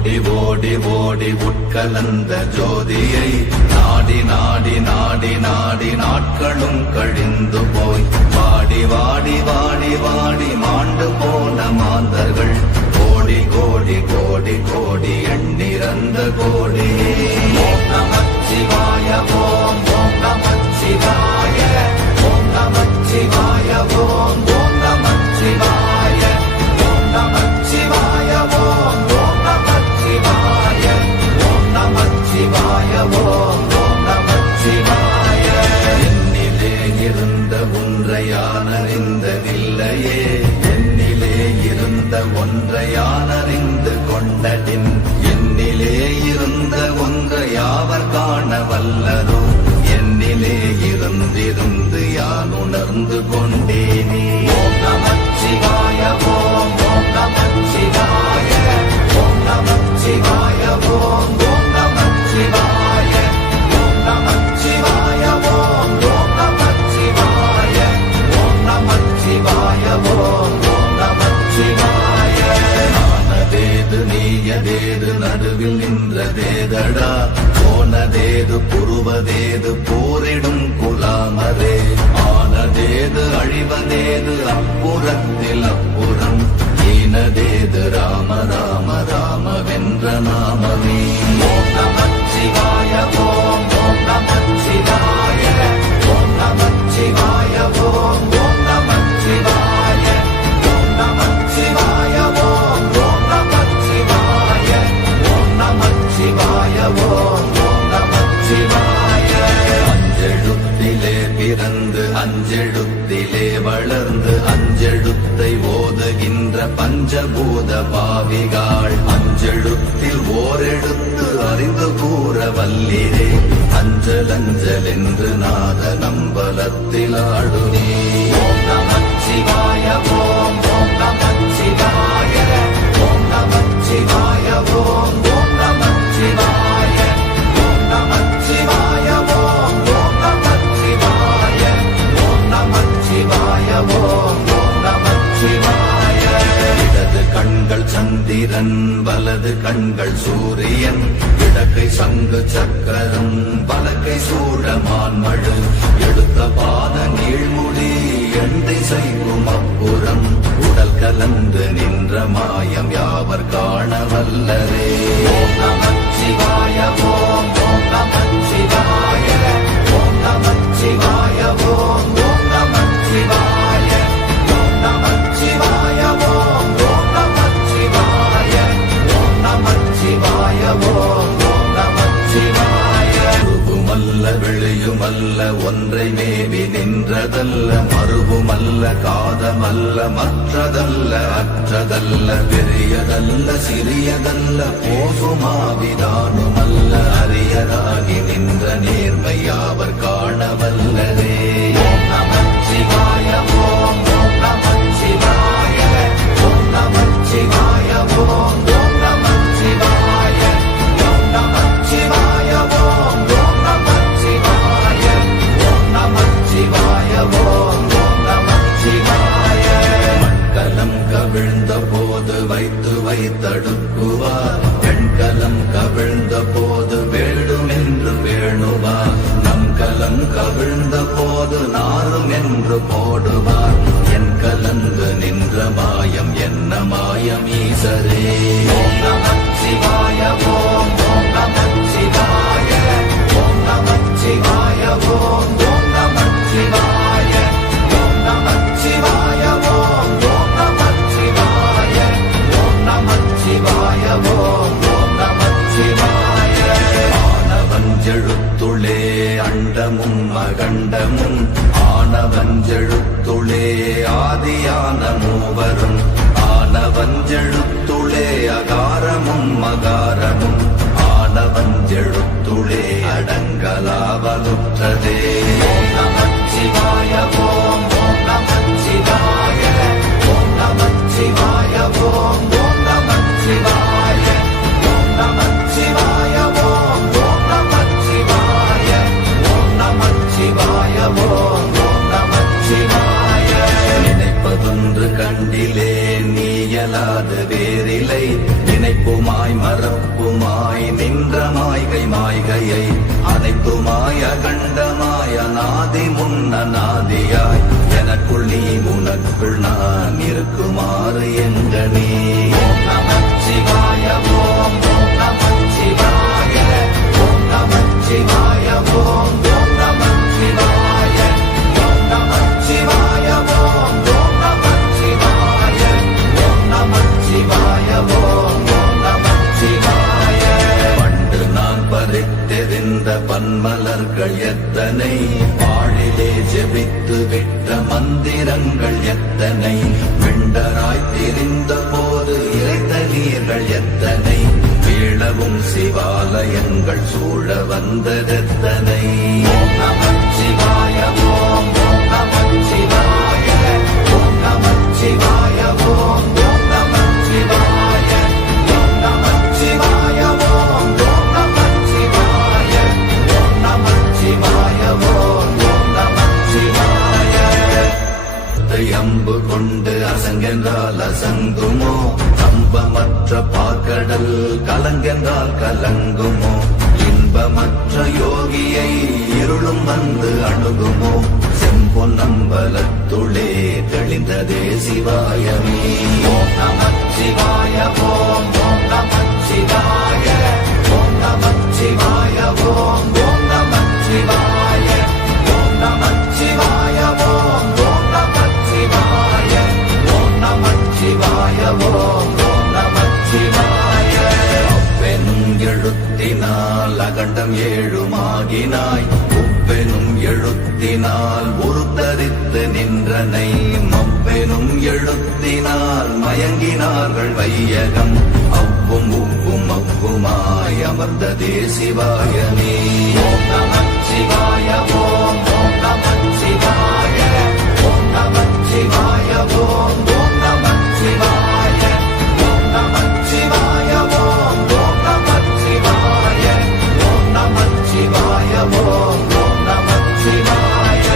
ஓடி ஓடி ஓடி உட்கலந்த ஜோதியை நாடி நாடி நாடி நாடி நாட்களும் கழிந்து போய் வாடி வாடி வாடி வாடி மாண்டு போன மாந்தர்கள் கோடி கோடி கோடி கோடி எண்ணிறந்த கோடி. ஓம் நமச்சிவாய ஓம் ஓம் நமச்சிவாய ஓம் நமச்சிவாய ஓம் ஓம் நமச்சிவாய ஓம் நமச்சிவாய ஓம் ஓம் நமச்சிவாய ஓம் நமச்சிவாய ஓம் ஓம் நமச்சிவாய. என்னிலே இருந்த ஒன்றை யான் அறிந்ததில்லையே, என்னிலே இருந்த ஒன்றை யான் அறிந்து கொண்டடின், என்னிலே இருந்த ஒன்றை யாவர் காண வல்லரோ, என்னிலே இருந்திருந்து யான் உணர்ந்து கொண்டேனே. ஓம் நமச்சிவாய ஓம் ஓம் நமச்சிவாய ஓம் நமச்சிவாய ஓம் ஓம் நமச்சிவாய ஓம் நமச்சிவாய ஓம் ஓம் நமச்சிவாய ஓம் நமச்சிவாய ஓம் ஓம் நமச்சிவாய. ஆனதேது நீயதேது நடுவில் நின்றதேதடா, போனதேது புருவதேது போரிடும் குலாமரே, ஆனதேது அழிவதேது அப்புறத்தில் அப்புறம், ஈனதேது ராம ராம ராம வென்ற நாமமே. ஓம் நமச்சிவாய ஓம் ஓம் நமச்சிவாய ஓம் நமச்சிவாய ஓம் ஓம் நமச்சிவாய ஓம் நமச்சிவாய ஓம் ஓம் நமச்சிவாய ஓம் நமச்சிவாய ஓம் ஓம் நமச்சிவாய. அஞ்செழுத்திலே பிறந்து அஞ்செழுத்திலே வளர்ந்து அஞ்செழுத்தை ஓதுகின்ற பஞ்சபூத பாவிகாள், அஞ்செழுத்தில் ஓரெழுத்து அறிந்து கூற வல்லிரே, அஞ்சல் அஞ்சல் என்று நாத நம்பலத்தில் ஆடுனே. ஓம் நமச்சிவாய ஓம் ஓம் நமச்சிவாய ஓம் நமச்சிவாய ஓம் ஓம் நமச்சிவாய ஓம் நமச்சிவாய ஓம் ஓம் நமச்சிவாய ஓம் நமச்சிவாய ஓம் ஓம் நமச்சிவாய. இடது கண்கள் சந்திரன் வலது கண்கள் சூரியன், இடக்கை சங்கு சக்கரம் வலக்கை சூழமான் மழு, எடுத்த பாத நீழ்முடி எண்டை செய்யும் அப்புறம், உடல் கலந்து நின்ற மாயம் யாவர் காண வல்லரே. ஓம் நமச்சிவாய ஓம் ஓம் நமச்சிவாய ஓம் நமச்சிவாய ஓம் ஓம் நமச்சிவாய ஓம் நமச்சிவாய ஓம் ஓம் நமச்சிவாய ஓம் நமச்சிவாய ஓம் ஓம் நமச்சிவாய. உருவுமல்ல வெளியுமல்ல ஒன்றை மேவி நின்றதல்ல, மறுவுமல்ல காதமல்ல மற்றதல்ல அற்றதல்ல, பெரியதல்ல சிறியதல்ல போகுமாவிதானுமல்ல, அரியராகி நின்ற நேர்மை யாவர் காண வல்லரே. ஓம் நமச்சிவாய ஓம் ஓம் நமச்சிவாய ஓம் நமச்சிவாய ஓம் ஓம் நமச்சிவாய ஓம் நமச்சிவாய ஓம் ஓம் நமச்சிவாய ஓம் நமச்சிவாய ஓம் ஓம் நமச்சிவாய. மண்கலம் கவிழ்ந்த போது வைத்து வைத்தடுக்குவார், எண்கலம் கவிழ்ந்த போது வேடும் என்று வேணுவார், நம் கலம் கவிழ்ந்த போது நாரும் என்று போடுவார், என் கலந்து நின்ற மாயம் என்ன மாயம் ஈசரே. ஓம் நமச்சிவாய ஓம் ஓம் நமச்சிவாய ஓம் நமச்சிவாய ஓம் ஓம் நமச்சிவாய ஓம் நமச்சிவாய ஓம் ஓம் நமச்சிவாய ஓம் நமச்சிவாய ஓம் ஓம் நமச்சிவாய. ஆனவஞ்செழுத்துளே அண்டமும் அகண்டமும், ஆனவஞ்செழுத்துளே ஆதியான மூவரும், ஆனவஞ்செழுத்துளே அகாரமும் அகாரமும், ஆனவஞ்செழுத்துளே அடங்கலாவலுற்றதே. ஓம் நமச்சிவாய ஓம் ஓம் நமச்சிவாய ஓம் நமச்சிவாய ஓம் ஓம் நமச்சிவாய ஓம் நமச்சிவாய ஓம் ஓம் நமச்சிவாய ஓம் நமச்சிவாய ஓம் ஓம் நமச்சிவாய. நினைப்பதொன்று கண்டிலே நீயலாது வேறில்லை, நினைப்புமாய் மறப்பு அனாதியாய் எனக்குள் நீ உனக்குள் நான் இருக்குமாறு எங்கனே. ஓம் நமச்சிவாய ஓம் ஓம் நமச்சிவாய ஓம் நமச்சிவாய ஓம் ஓம் நமச்சிவாய ஓம் நமச்சிவாய ஓம் ஓம் நமச்சிவாய ஓம் நமச்சிவாய ஓம் ஓம் நமச்சிவாய. பண்டு நான் பறித்தெறிந்த பன்மலர்கள் எத்தனை, பாழிலே ஜெபித்து விட்ட மந்திரங்கள் எத்தனை, விண்டராய் திரிந்த போது இறைத்த நீர்கள் எத்தனை, வீழவும் சிவாலயங்கள் சூழ வந்ததெத்தனை. ஓம் நமச்சிவாய ஓம் ஓம் நமச்சிவாய ஓம் நமச்சிவாய ஓம் ஓம் நமச்சிவாய ஓம் நமச்சிவாய ஓம் ஓம் நமச்சிவாய ஓம் நமச்சிவாய ஓம் ஓம் நமச்சிவாய. அம்பு கொண்டு அசங்கென்றால் அசங்குமோ, கம்பமற்ற பாக்கடல் கலங்கென்றால் கலங்குமோ, இன்பமற்ற யோகியை இருளும் வந்து அணுகுமோ, செம்பொன்னம்பலத்துளே தெளிந்ததே சிவாயமே. ஓம் நமச்சிவாய ஓம் ஓம் நமச்சிவாய ஓம் நமச்சிவாய ஓம் ஓம் நமச்சிவாய ஓம் நமச்சிவாய ஓம் ஓம் நமச்சிவாய ஓம் நமச்சிவாய ஓம் ஓம் நமச்சிவாய. அப்பெனும் எழுத்தினால் அகண்டம் ஏழுமாகினாய், உப்பெனும் எழுத்தினால் உருத்தரித்து நின்றனை, மப்பெனும் எழுத்தினால் மயங்கினார்கள் வையகம், அவ்வும் உப்பும் அவ்வுமாய் அமர்ந்ததே சிவாயமே. ஓம் நமச்சிவாய ஓம் ஓம் நமச்சிவாய ஓம் நமச்சிவாய ஓம் ஓம் நமச்சிவாய ஓம் நமச்சிவாய ஓம் ஓம் நமச்சிவாய ஓம் நமச்சிவாய ஓம் ஓம் நமச்சிவாய.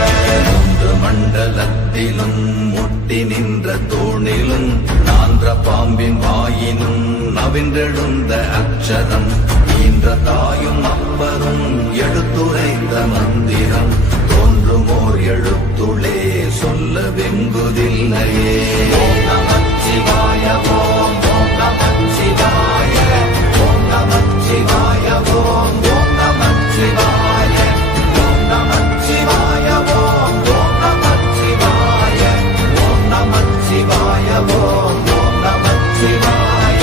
மூன்று மண்டலத்திலும் முட்டி நின்ற தூணிலும் நான்ற பாம்பின் வாயினும் நவின்றெழுந்த அக்ஷரம், ஈன்ற தாயும் அப்பரும் எடுத்துரைத்த மந்திரம், தோன்றுமோர் எழுத்துளே சொல்ல வெங்குதில்லையே. ஓம் நமச்சிவாய ஓம் ஓம் நமச்சிவாய ஓம் நமச்சிவாய ஓம் ஓம் நமச்சிவாய ஓம் நமச்சிவாய ஓம் ஓம் நமச்சிவாய ஓம் நமச்சிவாய ஓம் ஓம் நமச்சிவாய.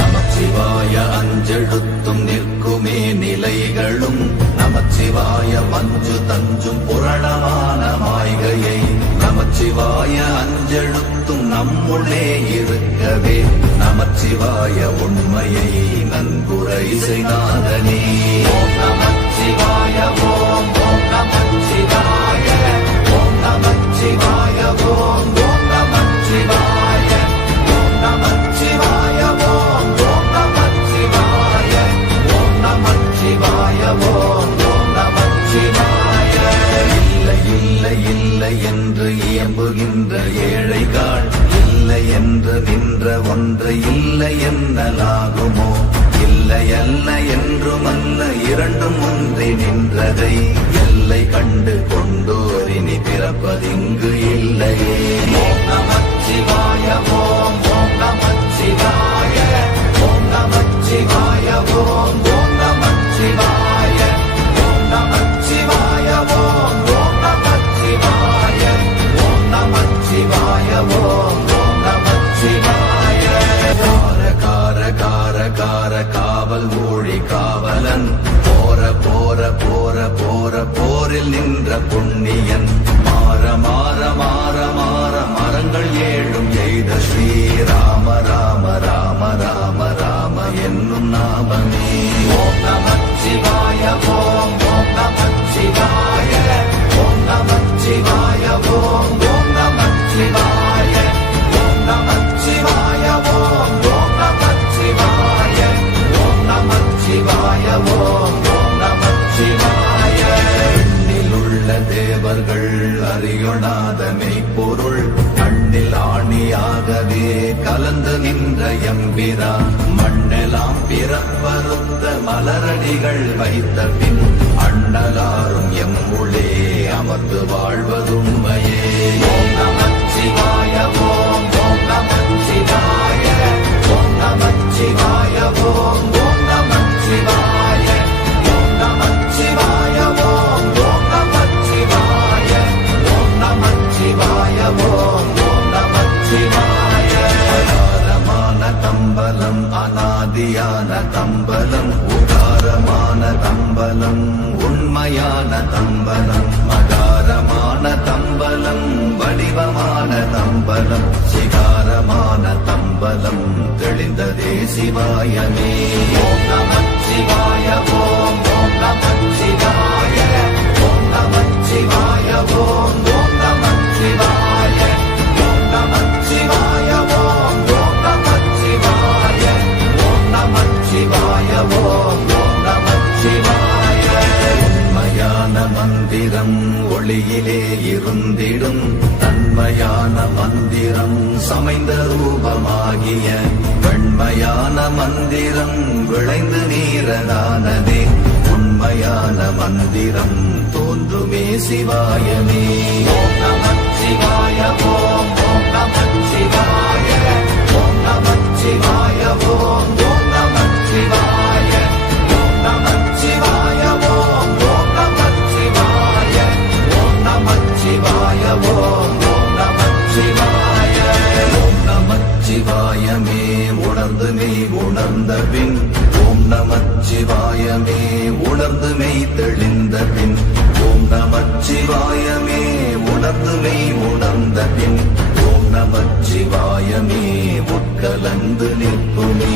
நமச்சிவாய அஞ்செழுத்தும் நிற்குமே நிலைகளும், நமச்சிவாய மஞ்சு தஞ்சும் புரணமான மாய்கையை, நமச்சிவாய அஞ்செழுத்தும் நம்முள்ளே இருக்கவே, நமச்சிவாய உண்மையை நன்குரை செய்தாதனே. ஓம் நமச்சிவாய ஓம் ஓம் நமச்சிவாய ஓம் நமச்சிவாய ஓம் ஓம் நமச்சிவாய ஓம் நமச்சிவாய ஓம் ஓம் நமச்சிவாய ஓம் நமச்சிவாய ஓம் ஓம் நமச்சிவாய. இல்லை இல்லை இல்லை என்று இயம்புகின்ற ஏழைகள், இல்லை என்று நின்ற ஒன்றை இல்லை என்னலாகுமோ, இல்லை அல்ல என்றுமல்ல இரண்டும் ஒன்றி நின்றதை, எல்லை கண்டு கொண்டோரினி பிறப்பதிங்கு இல்லையே. ஓம் நமச்சிவாய ஓம் ஓம் நமச்சிவாய ஓம் நமச்சிவாய ஓம் ஓம் நமச்சிவாய ஓம் நமச்சிவாய ஓம் ஓம் நமச்சிவாய ஓம் நமச்சிவாய ஓம் ஓம் நமச்சிவாய. கார கார கார கார காவல் ஊழி காவலன், போர போர போர போர போரில் நின்ற புண்ணியன், மாற மாற மாற மாற மரங்கள் ஏழும் எய்த ஸ்ரீராம ராம ராம ராம ராம என்னும் நாமமே. ஓம் நமச்சிவாய ஓம் ஓம் நமச்சிவாய ஓம் நமச்சிவாய ஓம் ஓம் நமச்சிவாய ஓம் நமச்சிவாய ஓம் ஓம் நமச்சிவாய ஓம் நமச்சிவாய ஓம் ஓம் நமச்சிவாய. எண்ணிலுள்ள தேவர்கள் அறியொணாத மெய்ப்பொருள், கண்ணில் ஆணியாகவே கலந்து நின்ற எம்பிரா, மண்ணெல்லாம் பிறப்பறுத்த மலரடிகள் வைத்த பின் அண்ணலாரும் எம்முளே அமர்ந்து வாழ்வதுண்மையே. ஓம் நமச்சிவாய ஓம் ஓம் நமச்சிவாய ஓம் நமச்சிவாய ஓம் ஓம் நமச்சிவாய ஓம் நமச்சிவாய ஓம் ஓம் நமச்சிவாய ஓம் நமச்சிவாய ஓம் ஓம் நமச்சிவாய. அகாரமான தம்பலம் அநாதியான தம்பலம் உகாரமான தம்பலம் உண்மையான தம்பலம் மகாரமான தம்பலம் வடிவமான தம்பலம் சிகாரமான தம்பலம் தெளிந்ததே சிவாயமே. ஓம் நமச்சிவாய ஓம் ஓம் நமச்சிவாய ஓம் நமச்சிவாய ஓம் ஓம் நமச்சிவாய ஓம் நமச்சிவாய ஓம் ஓம் நமச்சிவாய ஓம் நமச்சிவாய ஓம் ஓம் நமச்சிவாய. உண்மையான மந்திரம் ஒளியிலே இருந்திடும் தன்மையான மந்திரம் சமைந்த ரூபமாகிய வெண்மையான மந்திரம் விளைந்து நீரதானதே. உண்மையான மந்திரம் தோன்றுமே சிவாயமே. ஓம் நமச்சிவாய ஓம் ஓம் நமச்சிவாய ஓம் நமச்சிவாய ஓம் ஓம் நமச்சிவாய ஓம் நமச்சிவாய ஓம் ஓம் நமச்சிவாய ஓம் நமச்சிவாய ஓம் ஓம் நமச்சிவாய. ஓம் நமச்சிவாயமே உணர்ந்துமே உணர்ந்த பின் ஓம் நமச்சிவாயமே உணர்ந்துமே தெளிந்த பின் ஓம் நமச்சிவாயமே உணர்ந்துமே உணர்ந்த பின் ஓம் நமச்சிவாயமே உட்கலந்து நிற்குமே.